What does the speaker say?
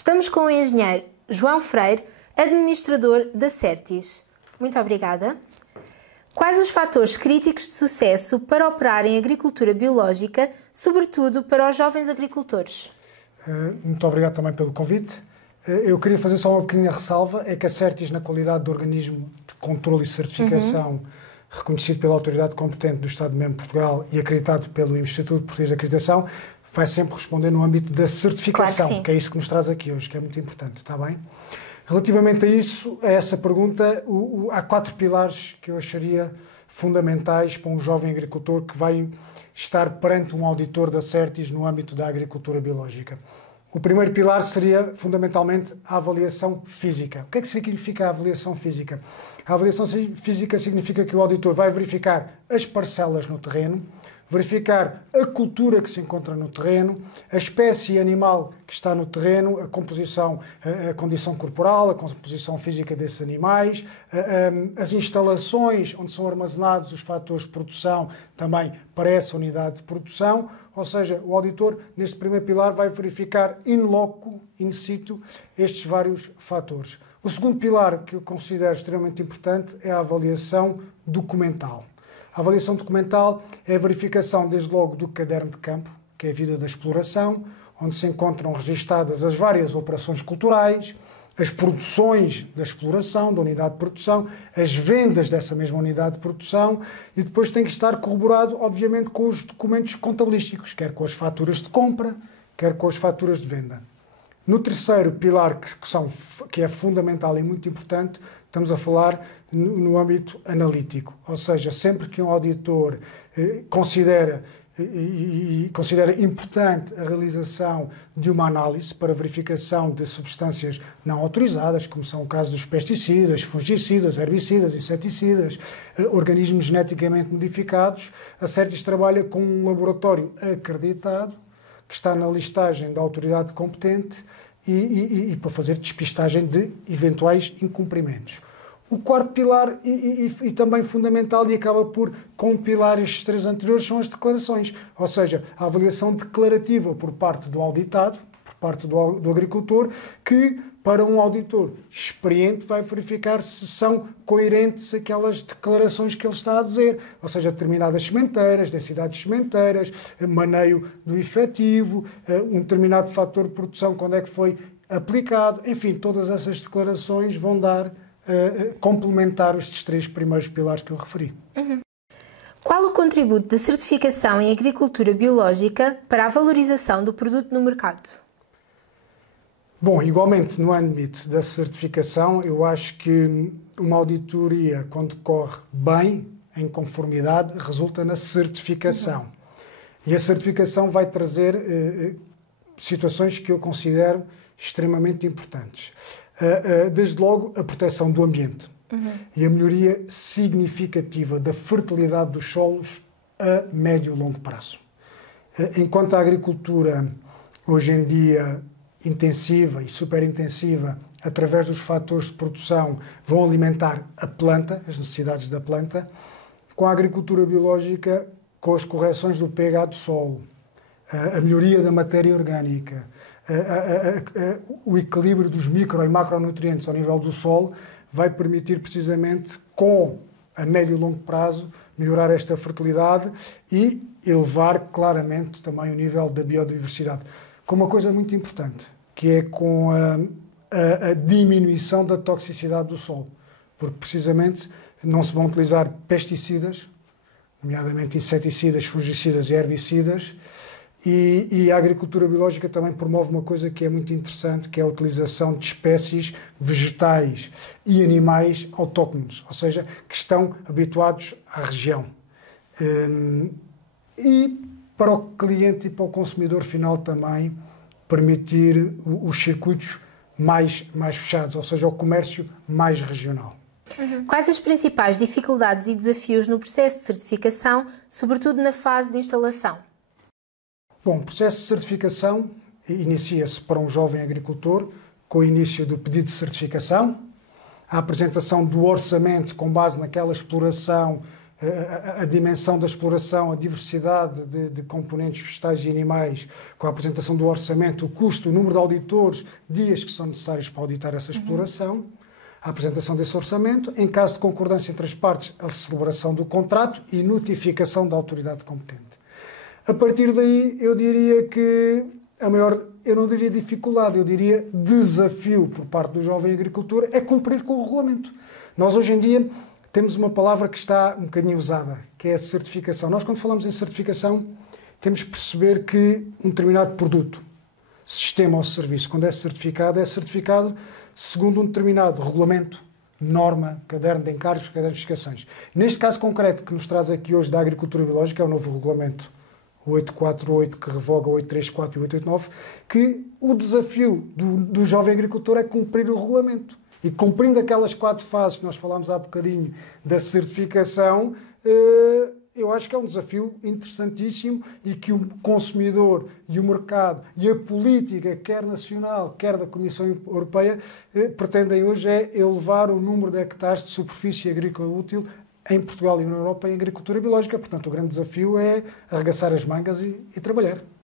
Estamos com o engenheiro João Freire, administrador da Certis. Muito obrigada. Quais os fatores críticos de sucesso para operar em agricultura biológica, sobretudo para os jovens agricultores? Muito obrigado também pelo convite. Eu queria fazer só uma pequena ressalva, é que a Certis, na qualidade de organismo de controle e certificação, reconhecido pela autoridade competente do Estado-membro de Portugal e acreditado pelo Instituto Português de Acreditação, vai sempre responder no âmbito da certificação, claro que é isso que nos traz aqui hoje, que é muito importante, está bem? Relativamente a isso, a essa pergunta, há 4 pilares que eu acharia fundamentais para um jovem agricultor que vai estar perante um auditor da Certis no âmbito da agricultura biológica. O primeiro pilar seria, fundamentalmente, a avaliação física. O que é que significa a avaliação física? A avaliação física significa que o auditor vai verificar as parcelas no terreno, verificar a cultura que se encontra no terreno, a espécie animal que está no terreno, a composição, a condição corporal, a composição física desses animais, as instalações onde são armazenados os fatores de produção também para essa unidade de produção. Ou seja, o auditor, neste primeiro pilar, vai verificar in loco, in situ, estes vários fatores. O segundo pilar, que eu considero extremamente importante, é a avaliação documental. A avaliação documental é a verificação, desde logo, do caderno de campo, que é a vida da exploração, onde se encontram registadas as várias operações culturais, as produções da exploração, da unidade de produção, as vendas dessa mesma unidade de produção, e depois tem que estar corroborado, obviamente, com os documentos contabilísticos, quer com as faturas de compra, quer com as faturas de venda. No terceiro pilar, que é fundamental e muito importante, estamos a falar no âmbito analítico. Ou seja, sempre que um auditor considera importante a realização de uma análise para verificação de substâncias não autorizadas, como são o caso dos pesticidas, fungicidas, herbicidas, inseticidas, organismos geneticamente modificados, a Certis trabalha com um laboratório acreditado, que está na listagem da autoridade competente e para fazer despistagem de eventuais incumprimentos. O quarto pilar, e também fundamental, e acaba por compilar estes 3 anteriores, são as declarações. Ou seja, a avaliação declarativa por parte do auditado, por parte do agricultor, que para um auditor experiente vai verificar se são coerentes aquelas declarações que ele está a dizer. Ou seja, determinadas sementeiras, densidades de sementeiras, maneio do efetivo, um determinado fator de produção, quando é que foi aplicado. Enfim, todas essas declarações vão dar complementar estes 3 primeiros pilares que eu referi. Qual o contributo da certificação em agricultura biológica para a valorização do produto no mercado? Bom, igualmente no âmbito da certificação, eu acho que uma auditoria, quando corre bem, em conformidade, resulta na certificação. E a certificação vai trazer situações que eu considero extremamente importantes. Desde logo, a proteção do ambiente e a melhoria significativa da fertilidade dos solos a médio e longo prazo. Enquanto a agricultura, hoje em dia, intensiva e superintensiva, através dos fatores de produção, vão alimentar a planta, as necessidades da planta, com a agricultura biológica, com as correções do pH do solo, a melhoria da matéria orgânica, o equilíbrio dos micro e macronutrientes ao nível do solo, vai permitir precisamente, com a médio e longo prazo, melhorar esta fertilidade e elevar claramente também o nível da biodiversidade. Com uma coisa muito importante, que é com a diminuição da toxicidade do solo, porque precisamente não se vão utilizar pesticidas, nomeadamente inseticidas, fungicidas e herbicidas, e a agricultura biológica também promove uma coisa que é muito interessante, que é a utilização de espécies vegetais e animais autóctones, ou seja, que estão habituados à região. E para o cliente e para o consumidor final também permitir os circuitos mais fechados, ou seja, o comércio mais regional. Quais as principais dificuldades e desafios no processo de certificação, sobretudo na fase de instalação? Bom, o processo de certificação inicia-se para um jovem agricultor com o início do pedido de certificação, a apresentação do orçamento com base naquela exploração a dimensão da exploração, a diversidade de componentes vegetais e animais, com a apresentação do orçamento, o custo, o número de auditores, dias que são necessários para auditar essa exploração, a apresentação desse orçamento, em caso de concordância entre as partes, a celebração do contrato e notificação da autoridade competente. A partir daí, eu diria que a maior, eu não diria dificuldade, eu diria desafio por parte do jovem agricultor é cumprir com o regulamento. Nós, hoje em dia, temos uma palavra que está um bocadinho usada, que é a certificação. Nós, quando falamos em certificação, temos que perceber que um determinado produto, sistema ou serviço, quando é certificado segundo um determinado regulamento, norma, caderno de encargos, caderno de verificações. Neste caso concreto que nos traz aqui hoje da agricultura biológica, é o novo regulamento 848, que revoga o 834 e o 889, que o desafio do jovem agricultor é cumprir o regulamento. E cumprindo aquelas 4 fases que nós falámos há bocadinho da certificação, eu acho que é um desafio interessantíssimo e que o consumidor e o mercado e a política, quer nacional, quer da Comissão Europeia, pretendem hoje é elevar o número de hectares de superfície agrícola útil em Portugal e na Europa em agricultura biológica. Portanto, o grande desafio é arregaçar as mangas e trabalhar.